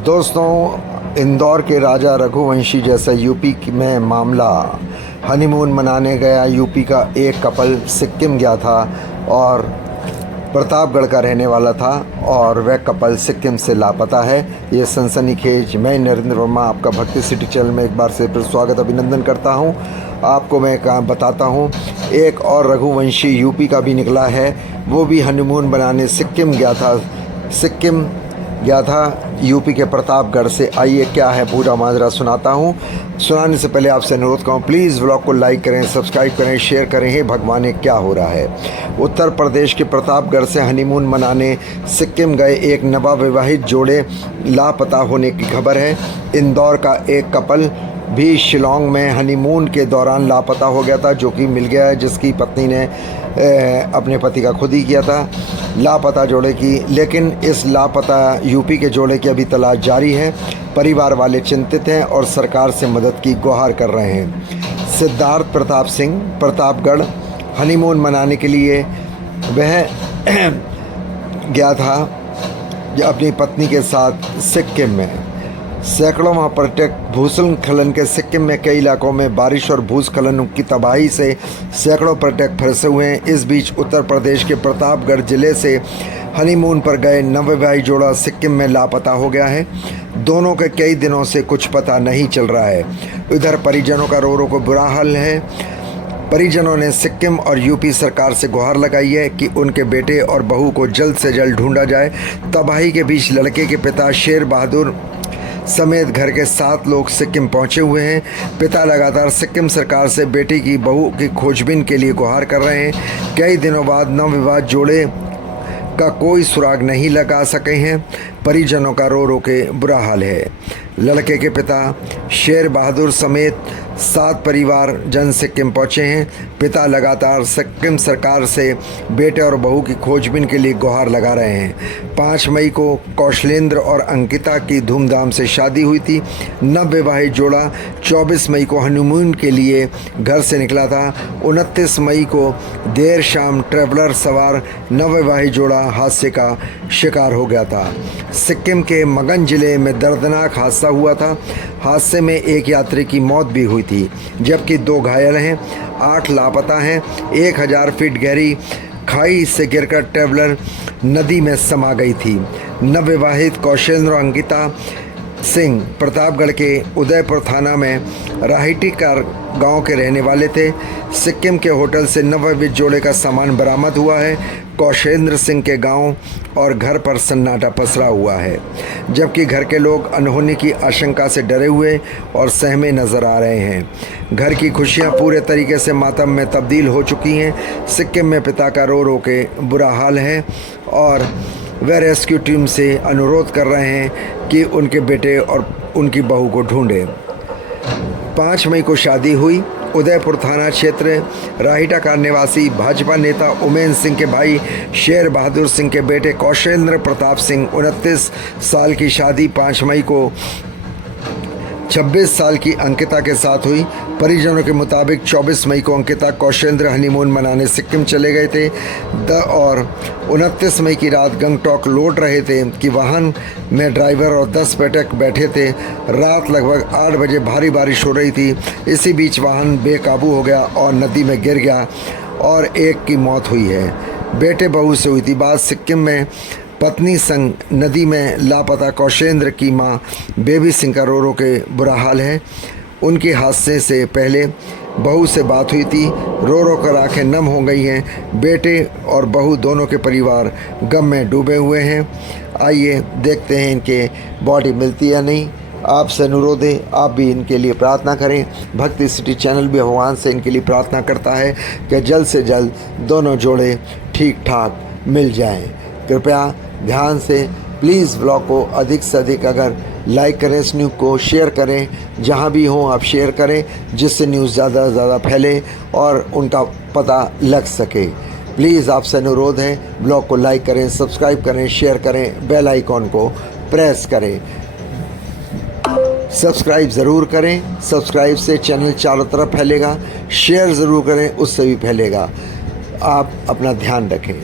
दोस्तों, इंदौर के राजा रघुवंशी जैसा यूपी में मामला। हनीमून मनाने गया यूपी का एक कपल सिक्किम गया था और प्रतापगढ़ का रहने वाला था और वह कपल सिक्किम से लापता है। ये सनसनीखेज। मैं नरेंद्र वर्मा आपका भक्ति सिटी चैनल में एक बार से फिर स्वागत अभिनंदन करता हूं। आपको मैं काम बताता हूं, एक और रघुवंशी यूपी का भी निकला है। वो भी हनीमून मनाने सिक्किम गया था यूपी के प्रतापगढ़ से। आइए क्या है पूरा माजरा सुनाता हूँ। सुनाने से पहले आपसे अनुरोध करूँ, प्लीज़ व्लॉग को लाइक करें, सब्सक्राइब करें, शेयर करें। हे भगवान, ये क्या हो रहा है। उत्तर प्रदेश के प्रतापगढ़ से हनीमून मनाने सिक्किम गए एक नवविवाहित जोड़े लापता होने की खबर है। इंदौर का एक कपल भी शिलोंग में हनीमून के दौरान लापता हो गया था, जो कि मिल गया है, जिसकी पत्नी ने अपने पति का खुद ही किया था। लापता जोड़े की, लेकिन इस लापता यूपी के जोड़े की अभी तलाश जारी है। परिवार वाले चिंतित हैं और सरकार से मदद की गुहार कर रहे हैं। सिद्धार्थ प्रताप सिंह प्रतापगढ़ हनीमून मनाने के लिए वह गया था अपनी पत्नी के साथ सिक्किम में। सैकड़ों वहाँ पर्यटक भूस्खलन के सिक्किम में कई इलाकों में बारिश और भूस्खलन की तबाही से सैकड़ों पर्यटक फंसे हुए हैं। इस बीच उत्तर प्रदेश के प्रतापगढ़ जिले से हनीमून पर गए नवविवाहित जोड़ा सिक्किम में लापता हो गया है। दोनों के कई दिनों से कुछ पता नहीं चल रहा है। इधर परिजनों का रो रो को बुरा हाल है। परिजनों ने सिक्किम और यूपी सरकार से गुहार लगाई है कि उनके बेटे और बहू को जल्द से जल्द ढूंढा जाए। तबाही के बीच लड़के के पिता शेर बहादुर समेत घर के 7 लोग सिक्किम पहुंचे हुए हैं। पिता लगातार सिक्किम सरकार से बेटी की बहू की खोजबीन के लिए गुहार कर रहे हैं। कई दिनों बाद नवविवाहित जोड़े का कोई सुराग नहीं लगा सके हैं। परिजनों का रो रो के बुरा हाल है। लड़के के पिता शेर बहादुर समेत 7 परिवार जन सिक्किम पहुँचे हैं। पिता लगातार सिक्किम सरकार से बेटे और बहू की खोजबीन के लिए गुहार लगा रहे हैं। 5 मई को कौशलेंद्र और अंकिता की धूमधाम से शादी हुई थी। नवविवाहित जोड़ा 24 मई को हनीमून के लिए घर से निकला था। 29 मई को देर शाम ट्रैवलर सवार नवविवाहित जोड़ा हादसे का शिकार हो गया था। सिक्किम के मगन जिले में दर्दनाक हादसा हुआ था। हादसे में एक यात्री की मौत भी हुई थी, जबकि 2 घायल हैं। 8 लापता हैं। 1000 फीट गहरी खाई से गिरकर ट्रैवलर नदी में समा गई थी। नवविवाहित कौशलेंद्र और अंकिता सिंह प्रतापगढ़ के उदयपुर थाना में राहिटीकार गांव के रहने वाले थे। सिक्किम के होटल से नवविवाहित जोड़े का सामान बरामद हुआ है। कौशलेंद्र सिंह के गांव और घर पर सन्नाटा पसरा हुआ है, जबकि घर के लोग अनहोनी की आशंका से डरे हुए और सहमे नजर आ रहे हैं। घर की खुशियां पूरे तरीके से मातम में तब्दील हो चुकी हैं। सिक्किम में पिता का रो रो के बुरा हाल है और वह रेस्क्यू टीम से अनुरोध कर रहे हैं कि उनके बेटे और उनकी बहू को ढूंढें। 5 मई को शादी हुई। उदयपुर थाना क्षेत्र राहिटाकार निवासी भाजपा नेता उमेन सिंह के भाई शेर बहादुर सिंह के बेटे कौशलेंद्र प्रताप सिंह 29 साल की शादी 5 मई को 26 साल की अंकिता के साथ हुई। परिजनों के मुताबिक 24 मई को अंकिता कौशलेंद्र हनीमून मनाने सिक्किम चले गए थे और 29 मई की रात गंगटोक लौट रहे थे कि वाहन में ड्राइवर और 10 पर्यटक बैठे थे। रात लगभग 8 बजे भारी बारिश हो रही थी। इसी बीच वाहन बेकाबू हो गया और नदी में गिर गया और एक की मौत हुई है। बेटे बहू से हुई थी बात। सिक्किम में पत्नी संग नदी में लापता कौशलेंद्र की मां बेबी सिंह का रो रो के बुरा हाल है। उनके हादसे से पहले बहू से बात हुई थी। रो रो कर आंखें नम हो गई हैं। बेटे और बहू दोनों के परिवार गम में डूबे हुए हैं। आइए देखते हैं इनके बॉडी मिलती है या नहीं। आपसे अनुरोध है, आप भी इनके लिए प्रार्थना करें। भक्ति सिटी चैनल भी भगवान से इनके लिए प्रार्थना करता है कि जल्द से जल्द दोनों जोड़े ठीक ठाक मिल जाएं। कृपया ध्यान से प्लीज़ ब्लॉग को अधिक से अधिक अगर लाइक करें, इस न्यूज़ को शेयर करें। जहां भी हों आप शेयर करें, जिससे न्यूज़ ज़्यादा से ज़्यादा फैले और उनका पता लग सके। प्लीज़ आपसे अनुरोध है, ब्लॉग को लाइक करें, सब्सक्राइब करें, शेयर करें, बेल आइकॉन को प्रेस करें। सब्सक्राइब ज़रूर करें। सब्सक्राइब से चैनल चारों तरफ फैलेगा। शेयर ज़रूर करें, उससे भी फैलेगा। आप अपना ध्यान रखें।